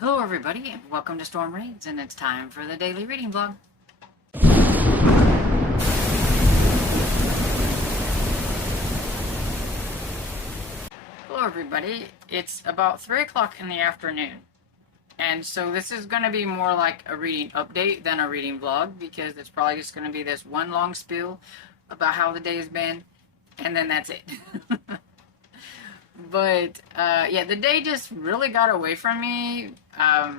Hello everybody and welcome to Storm Raids, and it's time for the daily reading vlog. Hello everybody, it's about 3 o'clock in the afternoon, and so this is going to be more like a reading update than a reading vlog, because it's probably just going to be this one long spiel about how the day has been, and then that's it. But yeah, the day just really got away from me. I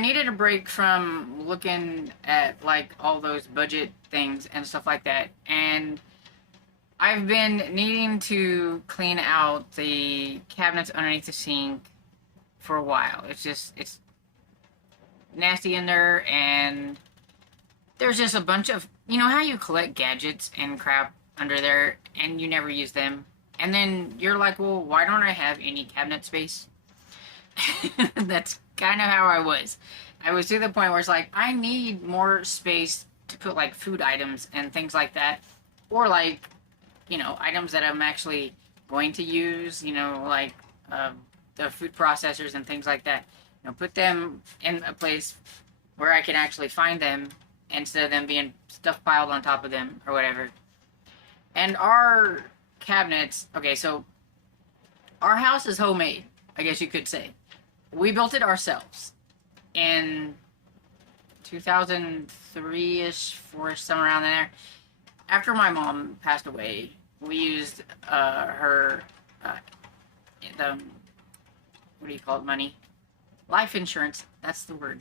needed a break from looking at like all those budget things and stuff like that, and I've been needing to clean out the cabinets underneath the sink for a while. It's nasty in there, and there's just a bunch of, you know how you collect gadgets and crap under there and you never use them, and then you're like, well, why don't I have any cabinet space? That's kind of how I was. I was to the point where it's like, I need more space to put like food items and things like that, or like, you know, items that I'm actually going to use, you know, like the food processors and things like that. You know, put them in a place where I can actually find them instead of them being stuff piled on top of them or whatever. And our cabinets, okay, so our house is homemade, I guess you could say. We built it ourselves in 2003-ish, 4-ish, somewhere around there. After my mom passed away, we used her, the, what do you call it, money? Life insurance, that's the word.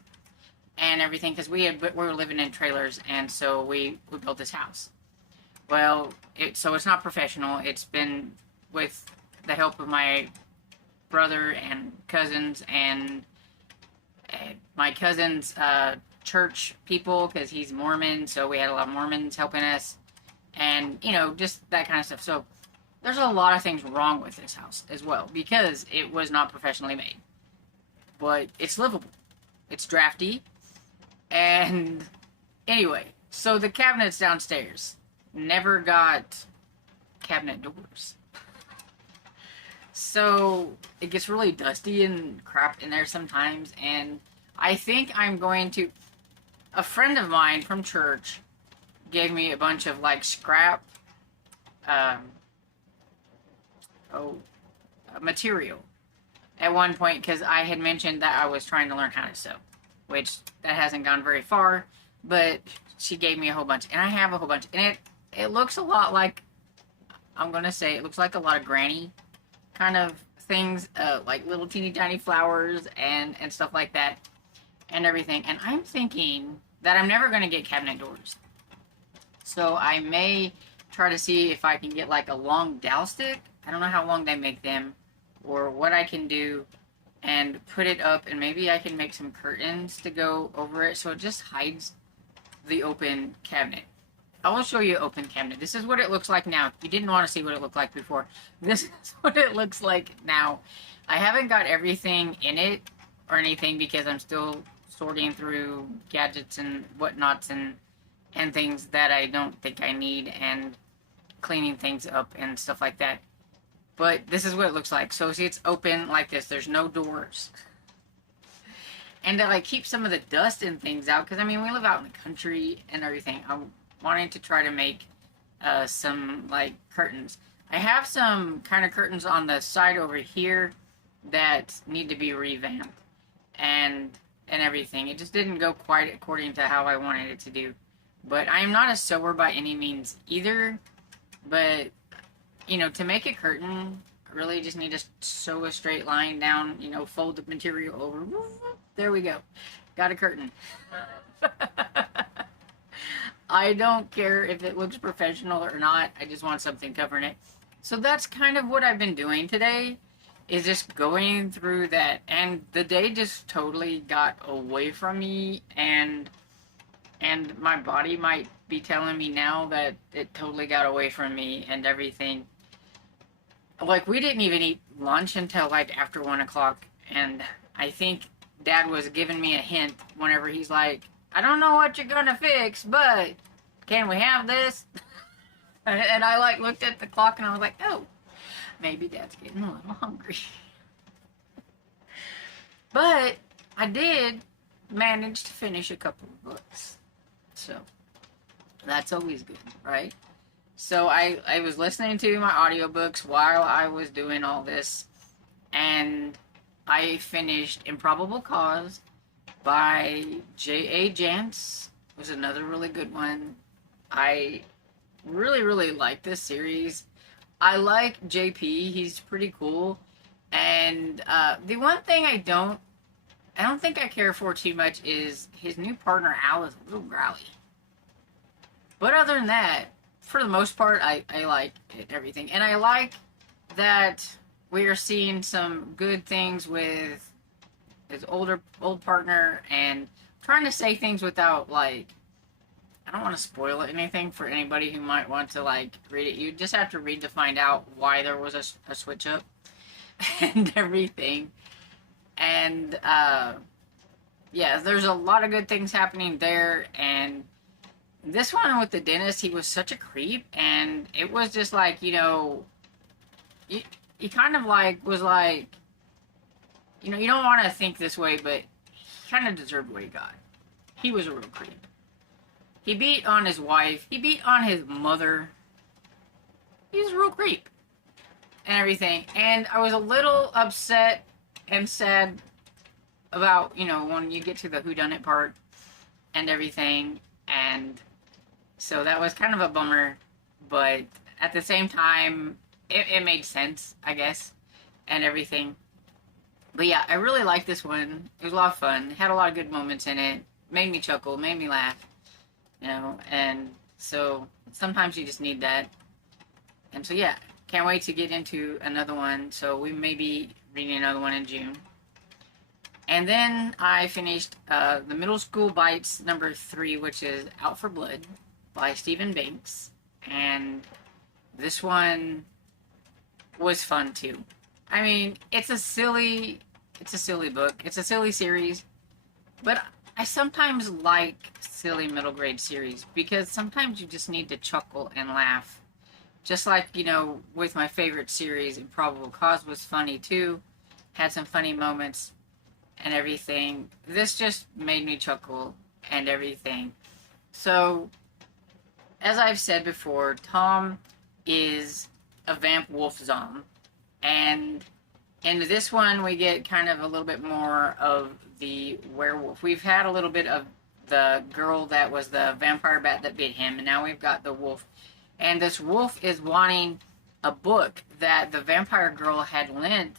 And everything, because we were living in trailers, and so we built this house. Well, so it's not professional. It's been with the help of my brother and cousins and my cousin's church people, because he's Mormon, so we had a lot of Mormons helping us, and you know, just that kind of stuff. So there's a lot of things wrong with this house as well, because it was not professionally made, but it's livable. It's drafty. And anyway, so the cabinets downstairs never got cabinet doors. So it gets really dusty and crap in there sometimes, and I think I'm going to... A friend of mine from church gave me a bunch of like scrap material at one point, because I had mentioned that I was trying to learn how to sew, which that hasn't gone very far, but she gave me a whole bunch, and I have a whole bunch, and it looks a lot like, I'm gonna say, it looks like a lot of granny kind of things, like little teeny tiny flowers and stuff like that and everything. And I'm thinking that I'm never going to get cabinet doors, so I may try to see if I can get like a long dowel stick. I don't know how long they make them or what I can do, and put it up, and maybe I can make some curtains to go over it so it just hides the open cabinet. I will show you an open cabinet. This is what it looks like now. If you didn't want to see what it looked like before, this is what it looks like now. I haven't got everything in it or anything, because I'm still sorting through gadgets and whatnots and things that I don't think I need, and cleaning things up and stuff like that. But this is what it looks like. So see, it's open like this. There's no doors. And to like keep some of the dust and things out, because I mean, we live out in the country and everything. I'm wanting to try to make some like curtains. I have some kind of curtains on the side over here that need to be revamped and everything. It just didn't go quite according to how I wanted it to do. But I am not a sewer by any means either. But you know, to make a curtain, I really just need to sew a straight line down, you know, fold the material over. There we go. Got a curtain. I don't care if it looks professional or not. I just want something covering it. So that's kind of what I've been doing today, is just going through that. And the day just totally got away from me, and my body might be telling me now that it totally got away from me and everything. Like, we didn't even eat lunch until like after 1 o'clock, and I think Dad was giving me a hint whenever he's like, I don't know what you're gonna fix, but can we have this? And I like looked at the clock and I was like, oh, maybe Dad's getting a little hungry. But I did manage to finish a couple of books. So that's always good, right? So I was listening to my audiobooks while I was doing all this, and I finished Improbable Cause by J.A. Jance. It was another really good one. I really, really like this series. I like JP. He's pretty cool. And the one thing I don't think I care for too much is his new partner Al is a little growly. But other than that, for the most part, I like it, everything. And I like that we are seeing some good things with his old partner, and trying to say things without, like, I don't want to spoil anything for anybody who might want to, like, read it. You just have to read to find out why there was a switch up and everything. And yeah, there's a lot of good things happening there. And this one with the dentist, he was such a creep, and it was just like, you know, he kind of like was like, you know, you don't want to think this way, but he kind of deserved what he got. He was a real creep. He beat on his wife. He beat on his mother. He was a real creep and everything. And I was a little upset and sad about, you know, when you get to the whodunit part and everything. And so that was kind of a bummer. But at the same time, it made sense, I guess, and everything. But yeah, I really liked this one. It was a lot of fun. It had a lot of good moments in it. Made me chuckle, made me laugh. You know, and so sometimes you just need that. And so yeah, can't wait to get into another one. So we may be reading another one in June. And then I finished The Middle School Bites #3, which is Out for Blood by Stephen Banks. And this one was fun too. I mean, it's a silly book. It's a silly series. But I sometimes like silly middle grade series, because sometimes you just need to chuckle and laugh. Just like, you know, with my favorite series, Improbable Cause was funny too. Had some funny moments and everything. This just made me chuckle and everything. So, as I've said before, Tom is a vamp wolf zom. And in this one, we get kind of a little bit more of the werewolf. We've had a little bit of the girl that was the vampire bat that bit him, and now we've got the wolf. And this wolf is wanting a book that the vampire girl had lent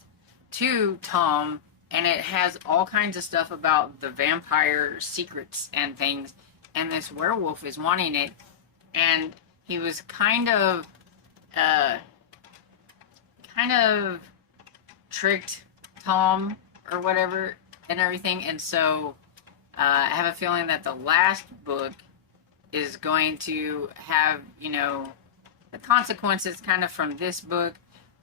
to Tom, and it has all kinds of stuff about the vampire secrets and things. And this werewolf is wanting it, and he was kind of tricked Tom or whatever and everything. And so I have a feeling that the last book is going to have, you know, the consequences kind of from this book.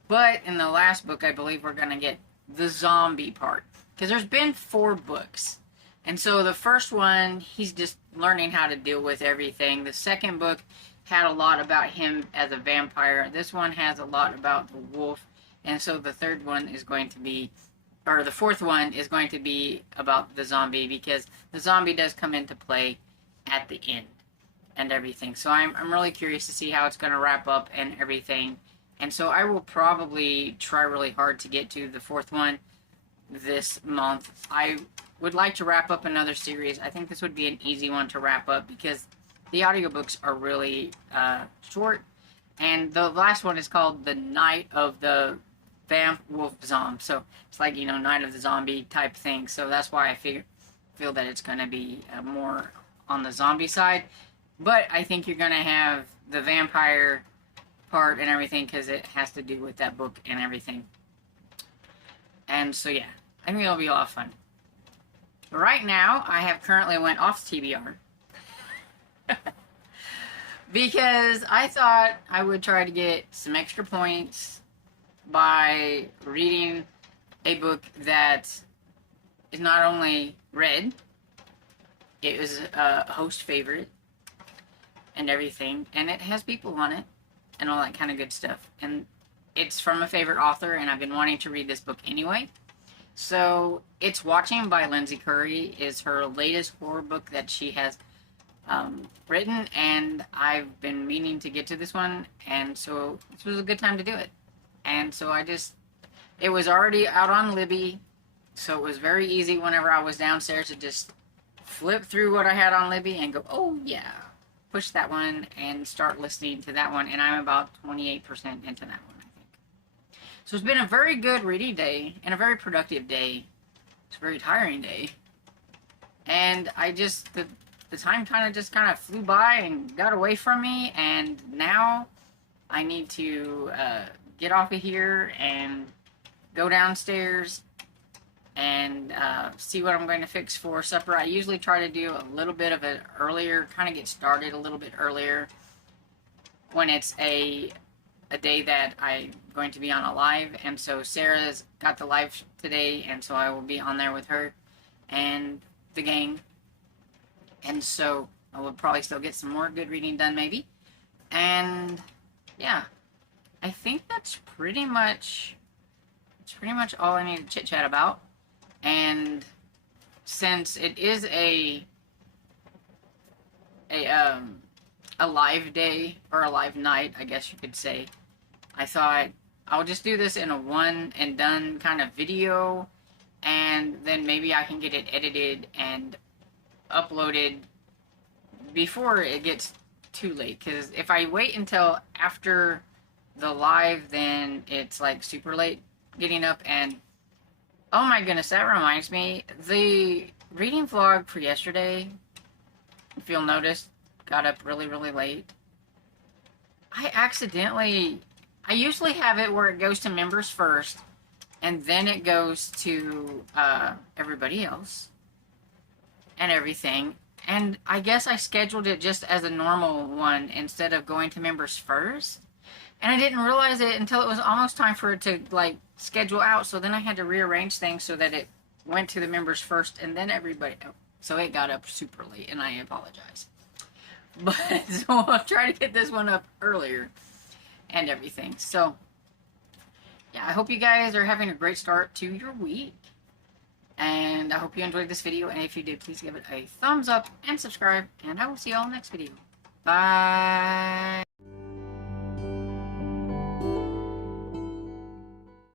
But in the last book, I believe we're going to get the zombie part, because there's been 4 books. And so the first one, he's just learning how to deal with everything. The second book had a lot about him as a vampire. This one has a lot about the wolf. And so the third one is going to be, or the fourth one is going to be about the zombie, because the zombie does come into play at the end and everything. So I'm really curious to see how it's going to wrap up and everything. And so I will probably try really hard to get to the fourth one this month. I would like to wrap up another series. I think this would be an easy one to wrap up, because the audiobooks are really short. And the last one is called The Night of the Vamp Wolf Zom. So it's like, you know, Night of the Zombie type thing. So that's why I feel that it's going to be more on the zombie side. But I think you're going to have the vampire part and everything, because it has to do with that book and everything. And so yeah, I think it'll be a lot of fun. But right now, I have currently went off TBR. Because I thought I would try to get some extra points by reading a book that is not only read, it was a host favorite and everything, and it has people on it and all that kind of good stuff. And it's from a favorite author, and I've been wanting to read this book anyway. So, It's Watching by Lindsay Curry is her latest horror book that she has written, and I've been meaning to get to this one, and so this was a good time to do it. And so it was already out on Libby, so it was very easy whenever I was downstairs to just flip through what I had on Libby and go, oh yeah, push that one and start listening to that one, and I'm about 28% into that one, I think. So it's been a very good reading day and a very productive day. It's a very tiring day. And the time kind of flew by and got away from me, and now I need to get off of here and go downstairs and see what I'm going to fix for supper. I usually try to do a little bit of it earlier, kind of get started a little bit earlier when it's a day that I'm going to be on a live. And so Sarah's got the live today, and so I will be on there with her and the gang. And so I will probably still get some more good reading done, maybe. And yeah, I think that's pretty much all I need to chit chat about. And since it is a live day, or a live night, I guess you could say, I thought I'll just do this in a one and done kind of video, and then maybe I can get it edited and uploaded before it gets too late. Because if I wait until after the live, then it's like super late getting up. And oh my goodness, that reminds me, the reading vlog for yesterday, if you'll notice, got up really late. I usually have it where it goes to members first, and then it goes to everybody else and everything. And I guess I scheduled it just as a normal one instead of going to members first. And I didn't realize it until it was almost time for it to like schedule out. So then I had to rearrange things so that it went to the members first and then everybody. So it got up super late, and I apologize. But so I'll try to get this one up earlier and everything. So yeah, I hope you guys are having a great start to your week. And I hope you enjoyed this video. And if you did, please give it a thumbs up and subscribe. And I will see you all in the next video. Bye.